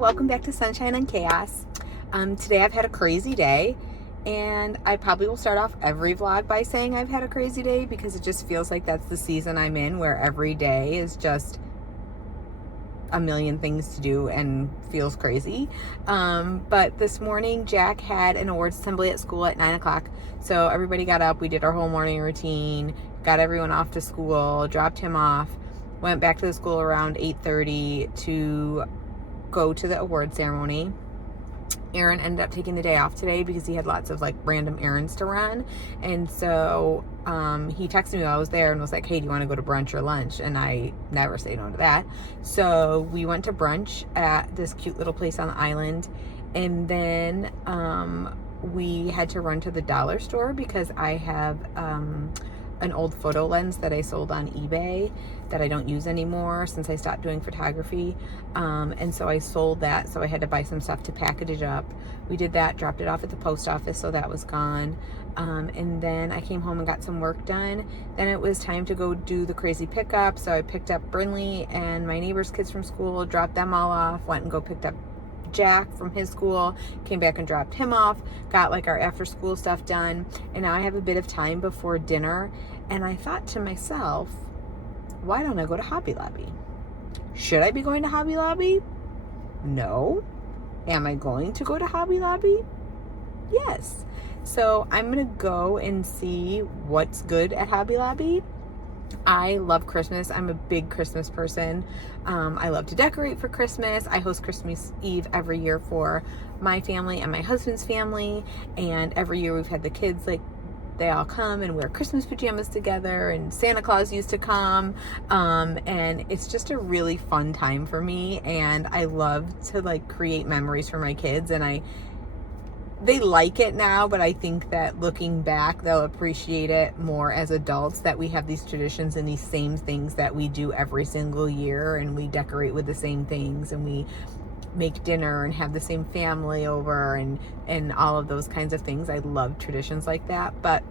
welcome back to Sunshine and Chaos. Today I've had a crazy day, and I probably will start off every vlog by saying I've had a crazy day because it just feels like that's the season I'm in, where every day is just a million things to do and feels crazy. But this morning Jack had an awards assembly at school at 9 o'clock. So everybody got up, we did our whole morning routine, got everyone off to school, dropped him off, went back to the school around 8:30 to go to the award ceremony. Aaron ended up taking the day off today because he had lots of like random errands to run. And so he texted me while I was there and was like, hey, do you want to go to brunch or lunch? And I never say no to that. So we went to brunch at this cute little place on the island. And then we had to run to the dollar store because I have an old photo lens that I sold on eBay that I don't use anymore since I stopped doing photography. And so I sold that, so I had to buy some stuff to package it up. We did that, dropped it off at the post office, so that was gone. And then I came home and got some work done. Then it was time to go do the crazy pickup, so I picked up Brinley and my neighbor's kids from school, dropped them all off, went and picked up Jack from his school, came back and dropped him off, got like our after school stuff done, and now I have a bit of time before dinner. And I thought to myself, why don't I go to Hobby Lobby? Should I be going to Hobby Lobby? No. Am I going to go to Hobby Lobby? Yes. So I'm gonna go and see what's good at Hobby Lobby. I love Christmas. I'm a big Christmas person. I love to decorate for Christmas. I host Christmas Eve every year for my family and my husband's family. And every year we've had the kids, like, they all come and wear Christmas pajamas together, and Santa Claus used to come. And it's just a really fun time for me. And I love to like create memories for my kids, and they like it now, but I think that looking back, they'll appreciate it more as adults, that we have these traditions and these same things that we do every single year, and we decorate with the same things, and we make dinner and have the same family over, and all of those kinds of things. I love traditions like that. But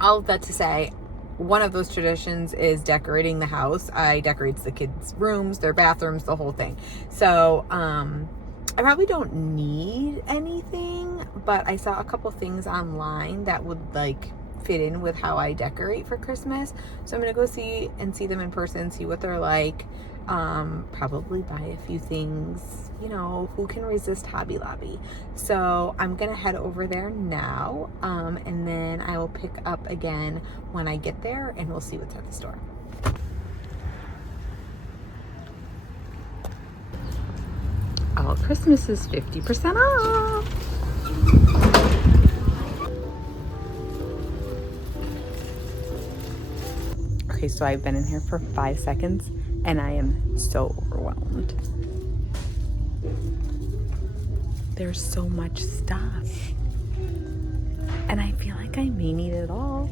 all of that to say, one of those traditions is decorating the house. I decorate the kids' rooms, their bathrooms, the whole thing. So I probably don't need anything, but I saw a couple things online that would like fit in with how I decorate for Christmas. So I'm gonna go see them in person, see what they're like. Probably buy a few things. You know, who can resist Hobby Lobby? So I'm gonna head over there now, and then I will pick up again when I get there, and we'll see what's at the store. All Christmas is 50% off. Okay, so I've been in here for 5 seconds and I am so overwhelmed. There's so much stuff, and I feel like I may need it all.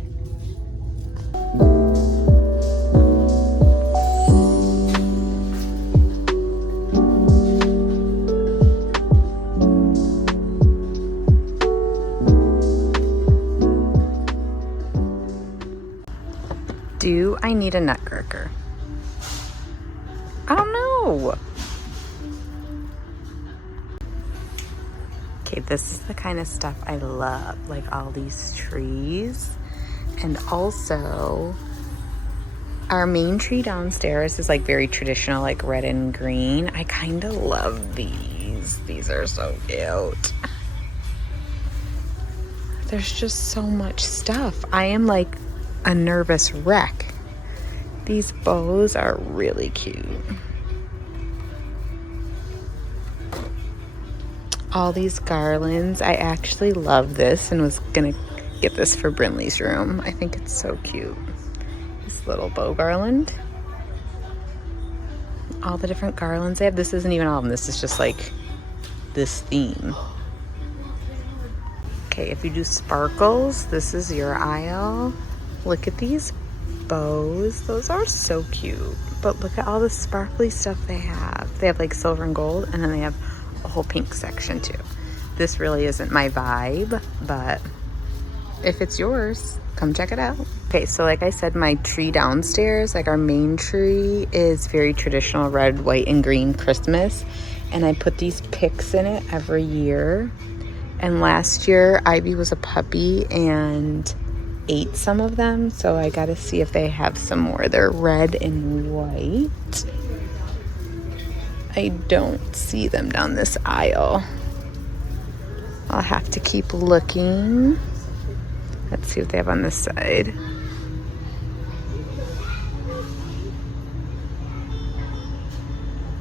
Do I need a nutcracker? I don't know. Okay, this is the kind of stuff I love, like all these trees. And also, our main tree downstairs is like very traditional, like red and green. I kind of love these. These are so cute. There's just so much stuff. I am like a nervous wreck. These bows are really cute. All these garlands. I actually love this and was gonna get this for Brinley's room. I think it's so cute. This little bow garland. All the different garlands they have. This isn't even all of them. This is just like this theme. Okay, if you do sparkles, this is your aisle. Look at these bows. Those are so cute. But look at all the sparkly stuff they have. They have like silver and gold, and then they have a whole pink section too. This really isn't my vibe, but if it's yours, come check it out. Okay, so like I said, my tree downstairs, like our main tree, is very traditional red, white, and green Christmas. and I put these picks in it every year. And last year, Ivy was a puppy and ate some of them, so I gotta see if they have some more. They're red and white. I don't see them down this aisle. I'll have to keep looking. Let's see what they have on this side.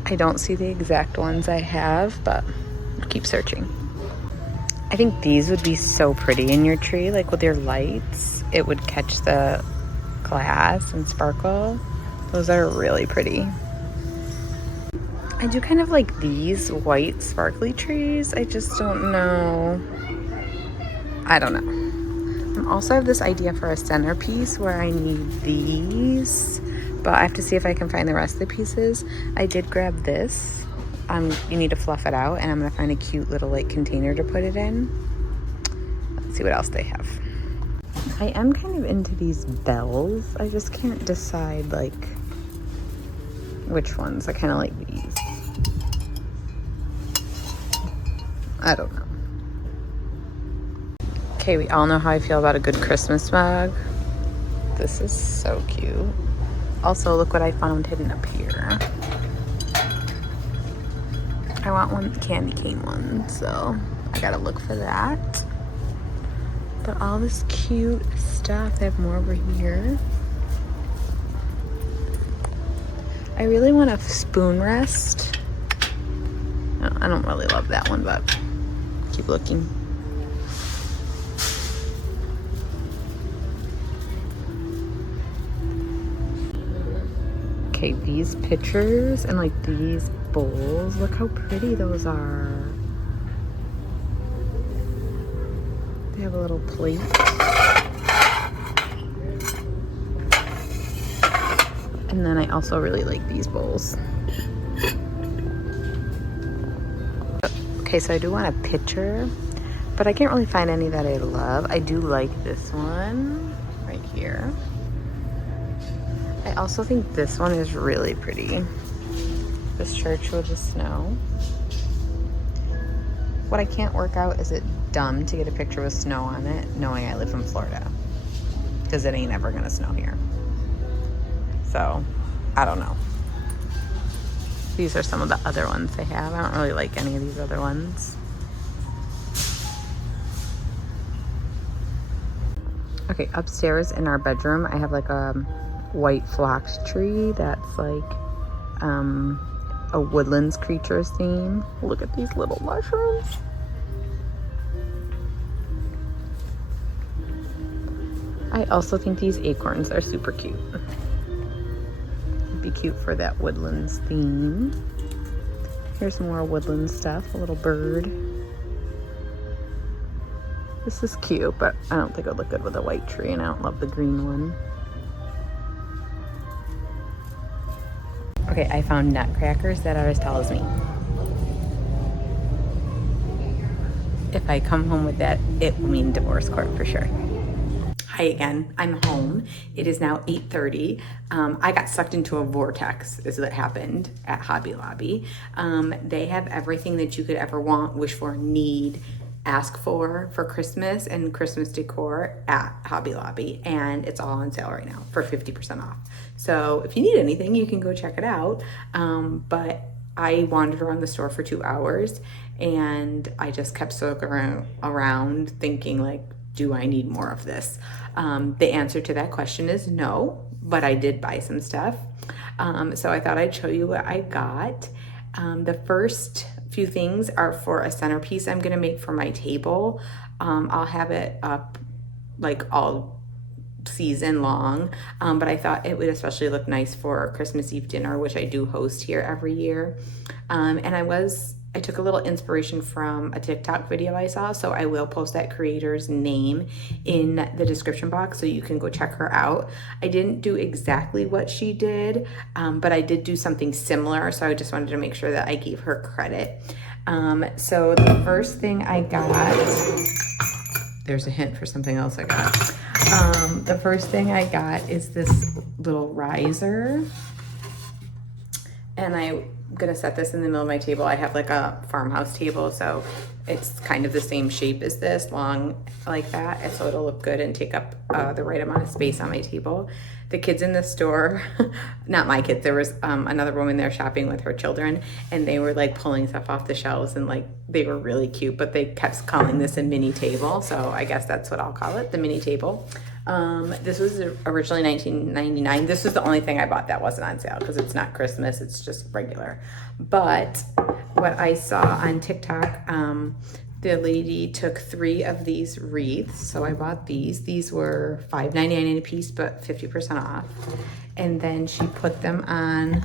I don't see the exact ones I have, but I'll keep searching. I think these would be so pretty in your tree, like with your lights. It would catch the glass and sparkle. Those are really pretty. I do kind of like these white sparkly trees. I just don't know. I don't know. I also have this idea for a centerpiece where I need these, but I have to see if I can find the rest of the pieces. I did grab this. You need to fluff it out, and I'm gonna find a cute little like container to put it in. Let's see what else they have. I am kind of into these bells. I just can't decide like which ones. I kind of like these. I don't know. Okay, we all know how I feel about a good Christmas mug. This is so cute. Also, look what I found hidden up here. I want one candy cane one, so I gotta look for that. But all this cute stuff, they have more over here. I really want a spoon rest. No, I don't really love that one, but keep looking. Okay, these pictures and like these bowls, look how pretty those are. They have a little plate. And then I also really like these bowls. Okay, so I do want a picture, but I can't really find any that I love. I do like this one right here. I also think this one is really pretty. This church with the snow. What I can't work out is it dumb to get a picture with snow on it, knowing I live in Florida, because it ain't ever gonna snow here. So, I don't know. These are some of the other ones they have. I don't really like any of these other ones. Okay, upstairs in our bedroom, I have like a white phlox tree that's like a woodlands creatures theme. Look at these little mushrooms. I also think these acorns are super cute. It'd be cute for that woodlands theme. Here's some more woodland stuff, a little bird. This is cute, but I don't think it would look good with a white tree, and I don't love the green one. Okay, I found nutcrackers that are as tall as me. If I come home with that, it will mean divorce court for sure. Hi again, I'm home. It is now 8:30. I got sucked into a vortex is what happened at Hobby Lobby. They have everything that you could ever want, wish for, need, ask for Christmas and Christmas decor at Hobby Lobby, and it's all on sale right now for 50% off. So if you need anything, you can go check it out. But I wandered around the store for 2 hours, and I just kept circling around thinking like, do I need more of this? The answer to that question is no, but I did buy some stuff. So I thought I'd show you what I got. The first few things are for a centerpiece I'm gonna make for my table. I'll have it up like all season long, but I thought it would especially look nice for Christmas Eve dinner, which I do host here every year. And I took a little inspiration from a TikTok video I saw, so I will post that creator's name in the description box so you can go check her out. I didn't do exactly what she did, but I did do something similar, so I just wanted to make sure that I gave her credit. So the first thing I got, there's a hint for something else I got. The first thing I got is this little riser, and I gonna set this in the middle of my table. I have like a farmhouse table, so it's kind of the same shape as this, long like that, and so it'll look good and take up the right amount of space on my table. The kids in the store, not my kids, there was another woman there shopping with her children, and they were like pulling stuff off the shelves, and like they were really cute, but they kept calling this a mini table, so I guess that's what I'll call it, the mini table. This was originally $19.99. This was the only thing I bought that wasn't on sale because it's not Christmas, it's just regular. But what I saw on TikTok, the lady took 3 of these wreaths, so I bought these. These were $5.99 a piece, but 50% off. And then she put them on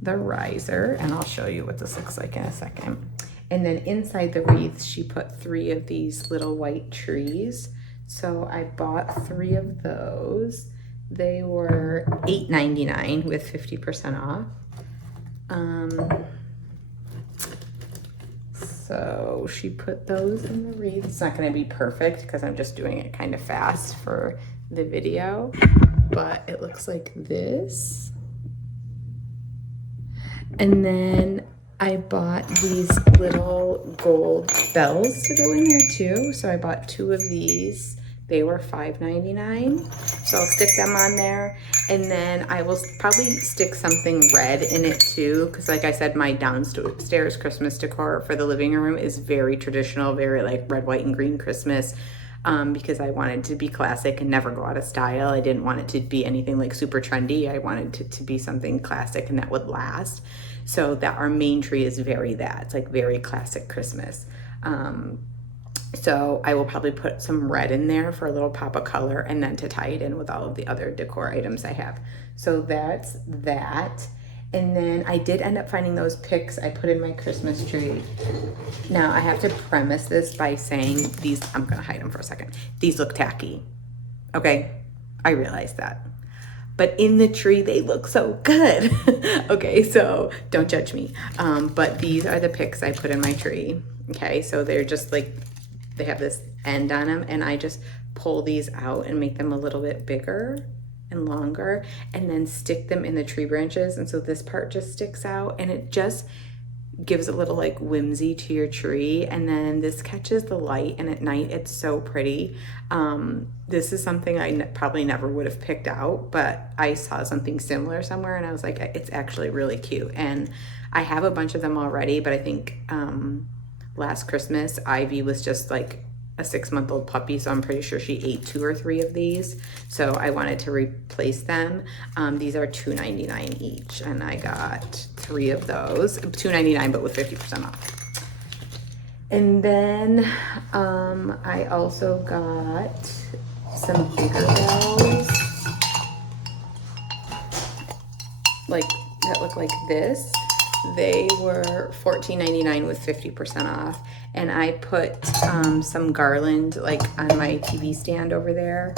the riser, and I'll show you what this looks like in a second. And then inside the wreaths, she put 3 of these little white trees. So I bought 3 of those. They were $8.99 with 50% off. So she put those in the wreath. It's not going to be perfect because I'm just doing it kind of fast for the video, but it looks like this. And then I bought these little gold bells to go in there too. So I bought 2 of these. They were $5.99. So I'll stick them on there. And then I will probably stick something red in it too. Because like I said, my downstairs Christmas decor for the living room is very traditional, very like red, white, and green Christmas. Because I wanted to be classic and never go out of style. I didn't want it to be anything like super trendy. I wanted it to be something classic and that would last. So that our main tree is it's like very classic Christmas. So I will probably put some red in there for a little pop of color and then to tie it in with all of the other decor items I have. So that's that. And then I did end up finding those picks I put in my Christmas tree. Now I have to premise this by saying these, I'm gonna hide them for a second. These look tacky, okay? I realize that. But in the tree, they look so good. Okay, so don't judge me. But these are the picks I put in my tree. Okay, so they're just like, they have this end on them, and I just pull these out and make them a little bit bigger and longer and then stick them in the tree branches. And so this part just sticks out and it just gives a little like whimsy to your tree. And then this catches the light, and at night it's so pretty. This is something I probably never would have picked out, but I saw something similar somewhere and I was like, it's actually really cute. And I have a bunch of them already, but I think last Christmas Ivy was just like a 6-month-old puppy, so I'm pretty sure she ate 2 or 3 of these, so I wanted to replace them. These are $2.99 each, and I got 3 of those, $2.99 but with 50% off. And then I also got some bigger bells, like that look like this. They were $14.99 with 50% off. And I put some garland like on my TV stand over there,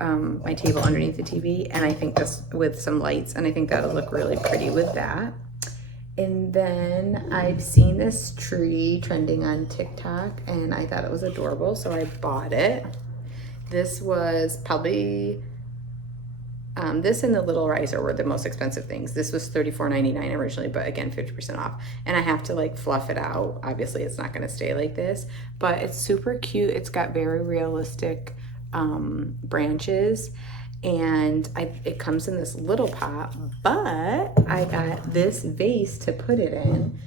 my table underneath the TV. And I think this with some lights, and I think that'll look really pretty with that. And then I've seen this tree trending on TikTok and I thought it was adorable, so I bought it. This was probably, this and the little riser were the most expensive things. This was $34.99 originally, but again, 50% off. And I have to like fluff it out. Obviously it's not gonna stay like this, but it's super cute. It's got very realistic branches, and it comes in this little pot, but I got this vase to put it in.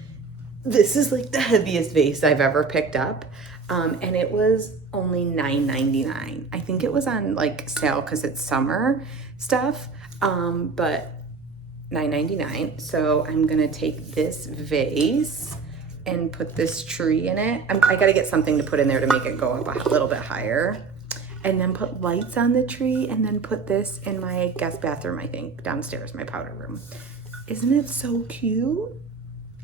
This is like the heaviest vase I've ever picked up. And it was only $9.99. I think it was on like sale because it's summer stuff, but $9.99. So I'm gonna take this vase and put this tree in it. I gotta get something to put in there to make it go up a little bit higher. And then put lights on the tree, and then put this in my guest bathroom, I think, downstairs, my powder room. Isn't it so cute?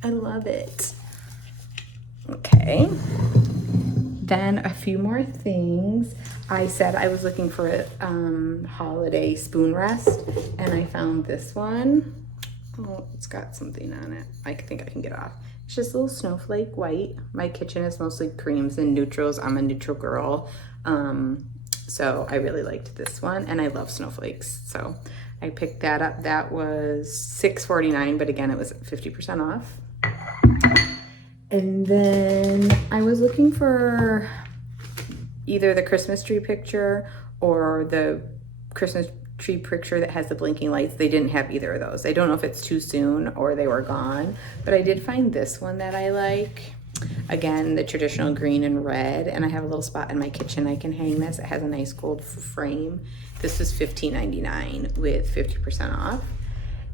I love it. Okay. Then a few more things. I said I was looking for a holiday spoon rest, and I found this one. Oh, it's got something on it. I think I can get it off. It's just a little snowflake white. My kitchen is mostly creams and neutrals. I'm a neutral girl. So I really liked this one, and I love snowflakes. So I picked that up. That was $6.49, but again, it was 50% off. And then I was looking for either the Christmas tree picture or the Christmas tree picture that has the blinking lights. They didn't have either of those. I don't know if it's too soon or they were gone, but I did find this one that I like. Again, the traditional green and red, and I have a little spot in my kitchen I can hang this. It has a nice gold frame. This was $15.99 with 50% off.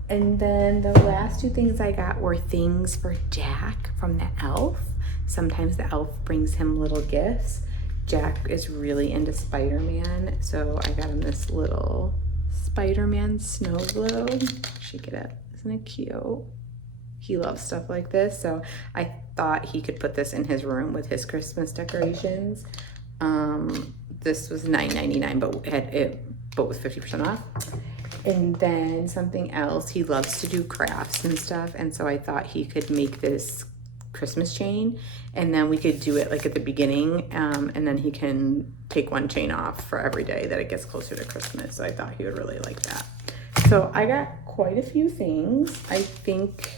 And then the last two things I got were things for Jack from the elf. Sometimes the elf brings him little gifts. Jack is really into Spider-Man, so I got him this little Spider-Man snow globe. Shake it up. Isn't it cute? He loves stuff like this, so I thought he could put this in his room with his Christmas decorations. This was $9.99, but with 50% off. And then something else, he loves to do crafts and stuff, and so I thought he could make this Christmas chain, and then we could do it like at the beginning, and then he can take one chain off for every day that it gets closer to Christmas. So I thought he would really like that. So I got quite a few things. I think,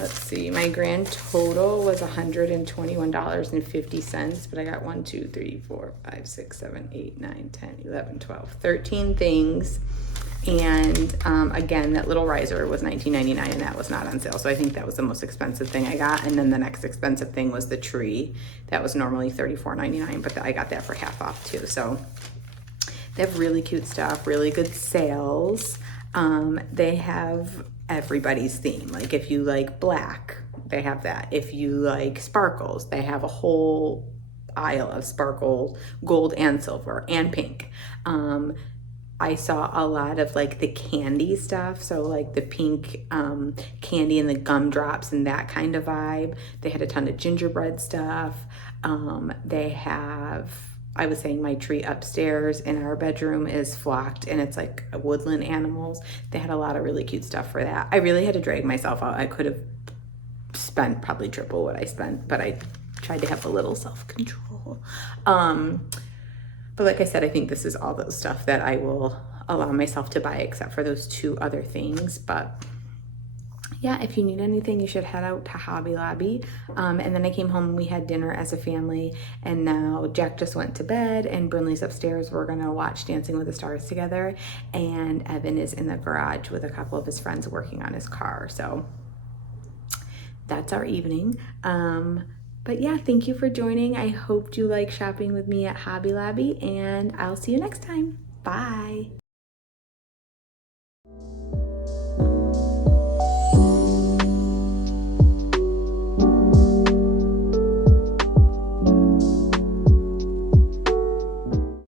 let's see, my grand total was $121.50, but I got 1, 2, 3, 4, 5, 6, 7, 8, 9, 10, 11, 12, 13 things. And again, that little riser was $19.99, and that was not on sale. So I think that was the most expensive thing I got. And then the next expensive thing was the tree. That was normally $34.99, but I got that for half off too. So they have really cute stuff, really good sales. They have everybody's theme. Like if you like black, they have that. If you like sparkles, they have a whole aisle of sparkle, gold and silver and pink. I saw a lot of like the candy stuff, so like the pink candy and the gumdrops and that kind of vibe. They had a ton of gingerbread stuff. They have, I was saying my tree upstairs in our bedroom is flocked and it's like woodland animals. They had a lot of really cute stuff for that. I really had to drag myself out. I could have spent probably triple what I spent, but I tried to have a little self-control. But like I said, I think this is all the stuff that I will allow myself to buy except for those two other things. But yeah, if you need anything, you should head out to Hobby Lobby. And then I came home and we had dinner as a family. And now Jack just went to bed and Brinley's upstairs. We're gonna watch Dancing with the Stars together. And Evan is in the garage with a couple of his friends working on his car. So that's our evening. But yeah, thank you for joining. I hope you like shopping with me at Hobby Lobby, and I'll see you next time. Bye.